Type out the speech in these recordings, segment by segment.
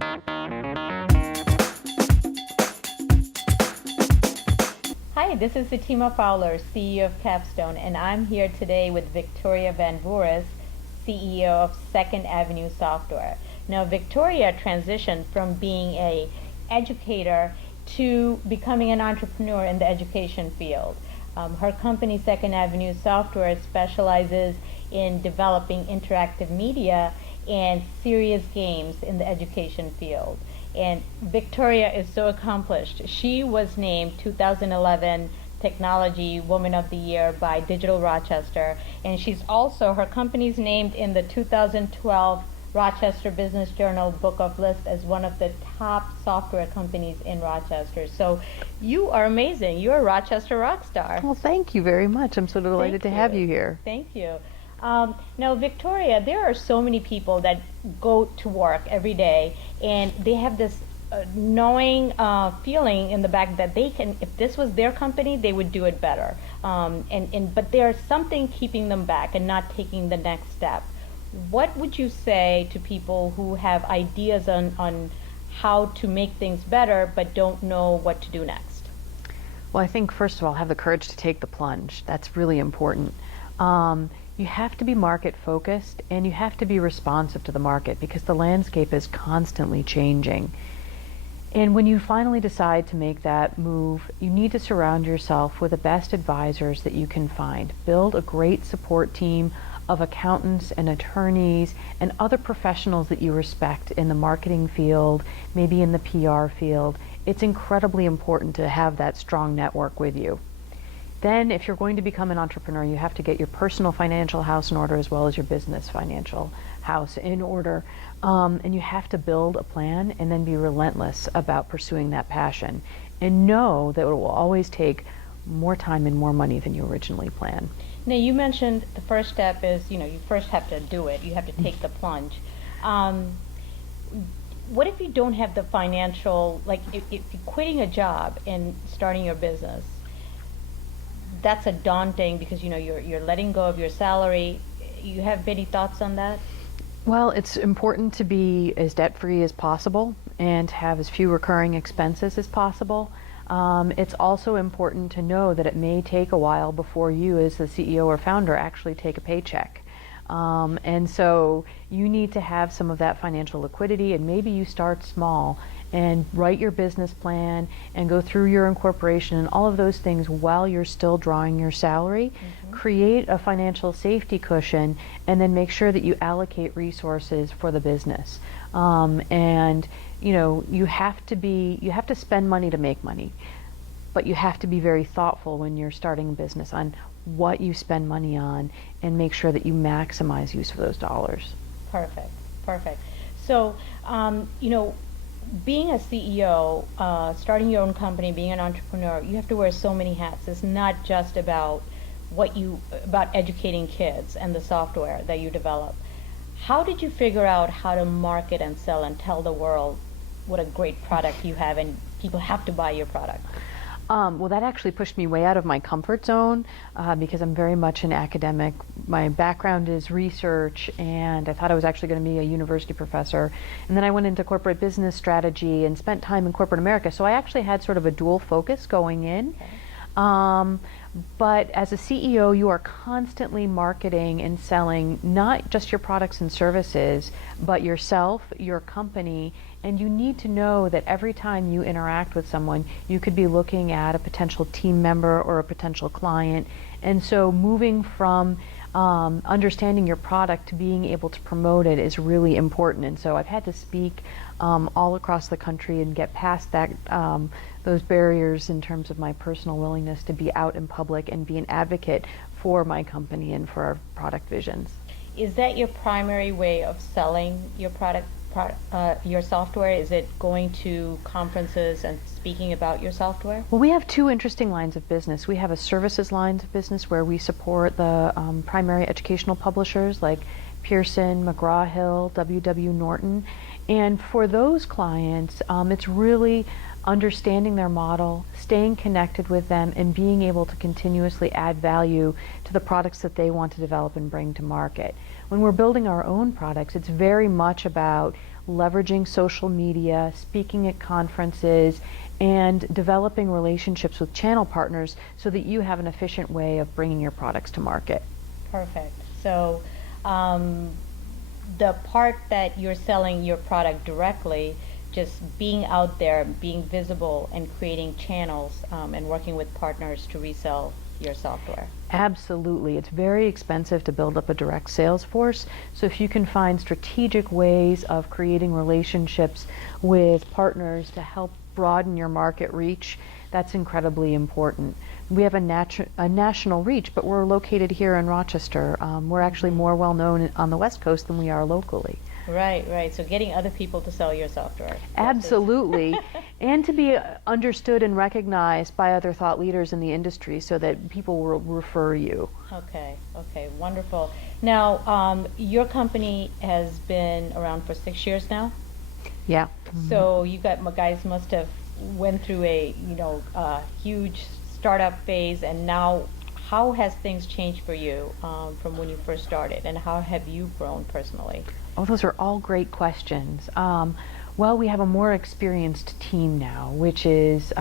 Hi, this is Sitima Fowler, CEO of Capstone, and I'm here today with Victoria Van Voorhis, CEO of Second Avenue Software. Now, Victoria transitioned from being an educator to becoming an entrepreneur in the education field. Her company, Second Avenue Software, specializes in developing interactive media and serious games in the education field. And Victoria is so accomplished. She was named 2011 Technology Woman of the Year by Digital Rochester, and she's also, her company's named in the 2012 Rochester Business Journal Book of List as one of the top software companies in Rochester. So you are amazing. You're a Rochester rock star. Well, thank you very much. I'm so delighted to have you here. Thank you. Now, Victoria, there are so many people that go to work every day and they have this knowing feeling in the back that they can, if this was their company, they would do it better. But there's something keeping them back and not taking the next step. What would you say to people who have ideas on how to make things better but don't know what to do next? Well, I think first of all, have the courage to take the plunge. That's really important. You have to be market focused and you have to be responsive to the market because the landscape is constantly changing. And when you finally decide to make that move, you need to surround yourself with the best advisors that you can find. Build a great support team of accountants and attorneys and other professionals that you respect in the marketing field, maybe in the PR field. It's incredibly important to have that strong network with you. Then if you're going to become an entrepreneur, you have to get your personal financial house in order as well as your business financial house in order. And you have to build a plan and then be relentless about pursuing that passion. And know that it will always take more time and more money than you originally planned. Now, you mentioned the first step is, you first have to do it. You have to take the plunge. What if you don't have the financial, like if you're quitting a job and starting your business? That's a daunting because you're letting go of your salary. You have any thoughts on that? Well, it's important to be as debt-free as possible and have as few recurring expenses as possible. It's also important to know that it may take a while before you as the CEO or founder actually take a paycheck. And so you need to have some of that financial liquidity, and maybe you start small and write your business plan and go through your incorporation and all of those things while you're still drawing your salary. Create a financial safety cushion and then make sure that you allocate resources for the business. And you have to spend money to make money, but you have to be very thoughtful when you're starting a business on what you spend money on and make sure that you maximize use of those dollars. Perfect. So, being a CEO, starting your own company, being an entrepreneur, you have to wear so many hats. It's not just about about educating kids and the software that you develop. How did you figure out how to market and sell and tell the world what a great product you have and people have to buy your product? Well, that actually pushed me way out of my comfort zone because I'm very much an academic. My background is research, and I thought I was actually going to be a university professor. And then I went into corporate business strategy and spent time in corporate America. So I actually had sort of a dual focus going in. Okay. But as a CEO, you are constantly marketing and selling not just your products and services, but yourself, your company, and you need to know that every time you interact with someone, you could be looking at a potential team member or a potential client. And so moving from understanding your product to being able to promote it is really important. And so I've had to speak all across the country and get past that those barriers in terms of my personal willingness to be out in public and be an advocate for my company and for our product visions. Is that your primary way of selling your your software? Is it going to conferences and speaking about your software? Well, we have two interesting lines of business. We have a services line of business where we support the primary educational publishers like Pearson, McGraw-Hill, W.W. Norton. And for those clients, it's really understanding their model, staying connected with them, and being able to continuously add value to the products that they want to develop and bring to market. When we're building our own products, it's very much about leveraging social media, speaking at conferences, and developing relationships with channel partners so that you have an efficient way of bringing your products to market. Perfect. So the part that you're selling your product directly, just being out there, being visible, and creating channels and working with partners to resell your software. Absolutely. It's very expensive to build up a direct sales force. So if you can find strategic ways of creating relationships with partners to help broaden your market reach, that's incredibly important. We have a national reach, but we're located here in Rochester. We're actually more well known on the West Coast than we are locally. Right, right. So getting other people to sell your software. Absolutely. And to be understood and recognized by other thought leaders in the industry so that people will refer you. Okay, okay, wonderful. Now, your company has been around for 6 years now? Yeah. So you guys must have went through a, huge startup phase, and now how has things changed for you from when you first started, and how have you grown personally? Oh, those are all great questions. Well, we have a more experienced team now, which is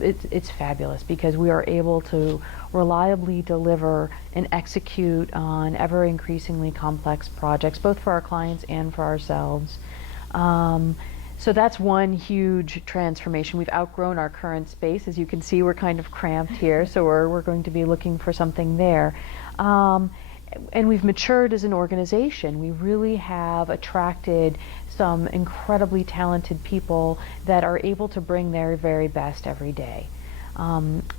it's fabulous because we are able to reliably deliver and execute on ever increasingly complex projects, both for our clients and for ourselves. So that's one huge transformation. We've outgrown our current space. As you can see, we're kind of cramped here, so we're going to be looking for something there. And we've matured as an organization. We really have attracted some incredibly talented people that are able to bring their very best every day.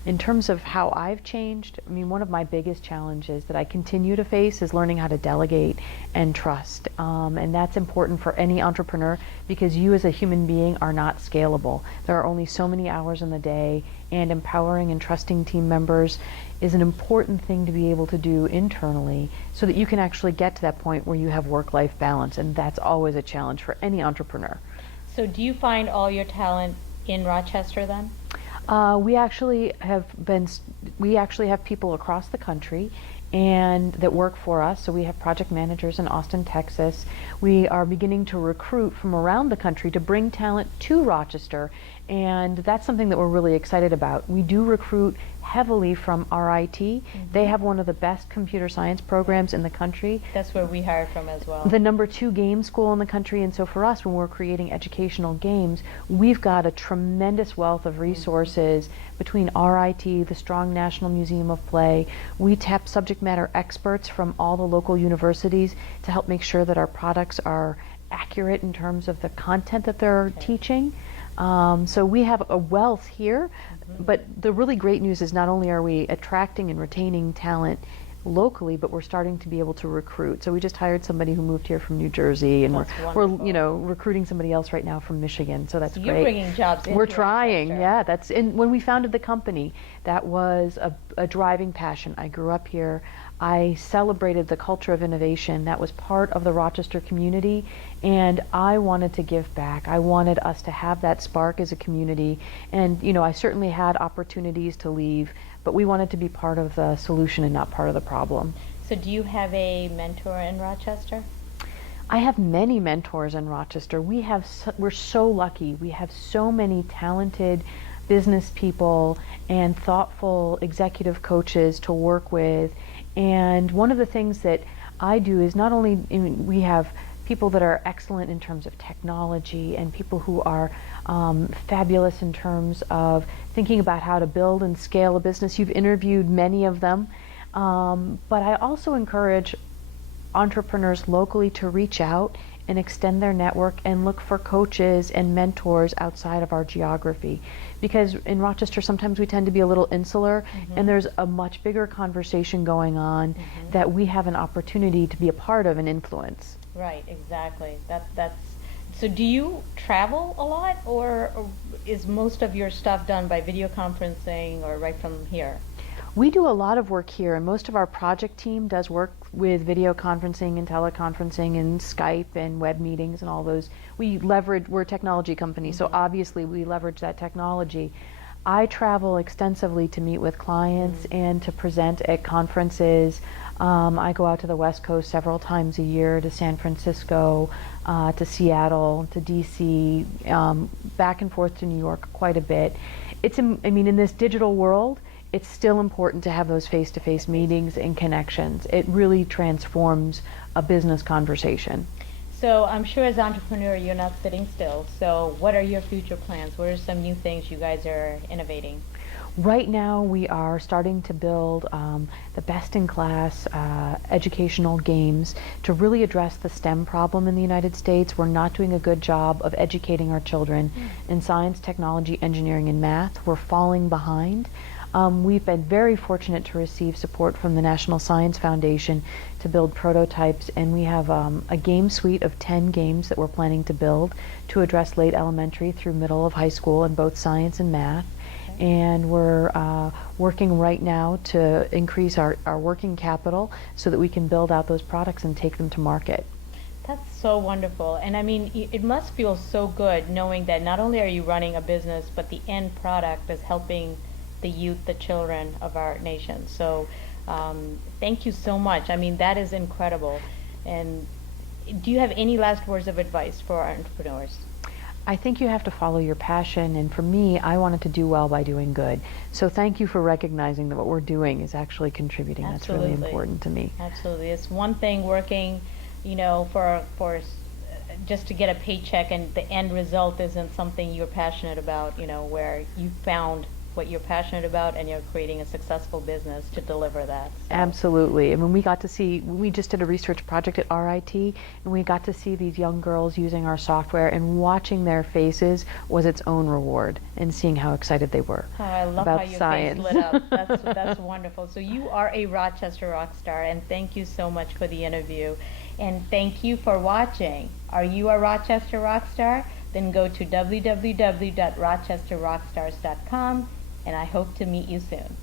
In terms of how I've changed, I mean, one of my biggest challenges that I continue to face is learning how to delegate and trust. And that's important for any entrepreneur because you as a human being are not scalable. There are only so many hours in the day, and empowering and trusting team members is an important thing to be able to do internally so that you can actually get to that point where you have work-life balance. And that's always a challenge for any entrepreneur. So do you find all your talent in Rochester then? We actually have people across the country and that work for us. So we have project managers in Austin, Texas. We are beginning to recruit from around the country to bring talent to Rochester, and that's something that we're really excited about. We do recruit heavily from RIT. Mm-hmm. They have one of the best computer science programs in the country. That's where we hired from as well. The #2 game school in the country, and so for us, when we're creating educational games, we've got a tremendous wealth of resources between RIT, the Strong National Museum of Play. We tap subject matter experts from all the local universities to help make sure that our products are accurate in terms of the content that they're teaching. So we have a wealth here, but the really great news is not only are we attracting and retaining talent locally, but we're starting to be able to recruit. So we just hired somebody who moved here from New Jersey, and we're recruiting somebody else right now from Michigan. So that's so great. You're bringing jobs in. We're trying, yeah. And when we founded the company, that was a driving passion. I grew up here. I celebrated the culture of innovation that was part of the Rochester community, and I wanted to give back. I wanted us to have that spark as a community, and I certainly had opportunities to leave, but we wanted to be part of the solution and not part of the problem. So do you have a mentor in Rochester? I have many mentors in Rochester. We're so lucky. We have so many talented business people and thoughtful executive coaches to work with. And one of the things that I do is not only we have people that are excellent in terms of technology and people who are fabulous in terms of thinking about how to build and scale a business. You've interviewed many of them. But I also encourage entrepreneurs locally to reach out and extend their network and look for coaches and mentors outside of our geography. Because in Rochester, sometimes we tend to be a little insular, and there's a much bigger conversation going on that we have an opportunity to be a part of and influence. Right, exactly. That's. So do you travel a lot, or is most of your stuff done by video conferencing or right from here? We do a lot of work here, and most of our project team does work with video conferencing and teleconferencing and Skype and web meetings and all those. We're a technology company, so obviously we leverage that technology. I travel extensively to meet with clients and to present at conferences. I go out to the West Coast several times a year, to San Francisco, to Seattle, to DC, back and forth to New York quite a bit. I mean, in this digital world, it's still important to have those face-to-face meetings and connections. It really transforms a business conversation. So I'm sure as an entrepreneur, you're not sitting still. So what are your future plans? What are some new things you guys are innovating? Right now, we are starting to build the best-in-class educational games to really address the STEM problem in the United States. We're not doing a good job of educating our children in science, technology, engineering, and math. We're falling behind. We've been very fortunate to receive support from the National Science Foundation to build prototypes, and we have a game suite of 10 games that we're planning to build to address late elementary through middle of high school in both science and math. And we're working right now to increase our working capital so that we can build out those products and take them to market. That's so wonderful. And I mean, it must feel so good knowing that not only are you running a business, but the end product is helping the youth, the children of our nation. So thank you so much. I mean, that is incredible. And do you have any last words of advice for our entrepreneurs? I think you have to follow your passion, and for me, I wanted to do well by doing good. So thank you for recognizing that what we're doing is actually contributing. Absolutely. That's really important to me. Absolutely. It's one thing working, for just to get a paycheck and the end result isn't something you're passionate about, where you found what you're passionate about and you're creating a successful business to deliver that. So. Absolutely. And when we just did a research project at RIT, and we got to see these young girls using our software, and watching their faces was its own reward, and seeing how excited they were Oh, I love about how your science. face lit up. That's wonderful. So you are a Rochester rock star, and thank you so much for the interview. And thank you for watching. Are you a Rochester rock star? Then go to www.rochesterrockstars.com, and I hope to meet you soon.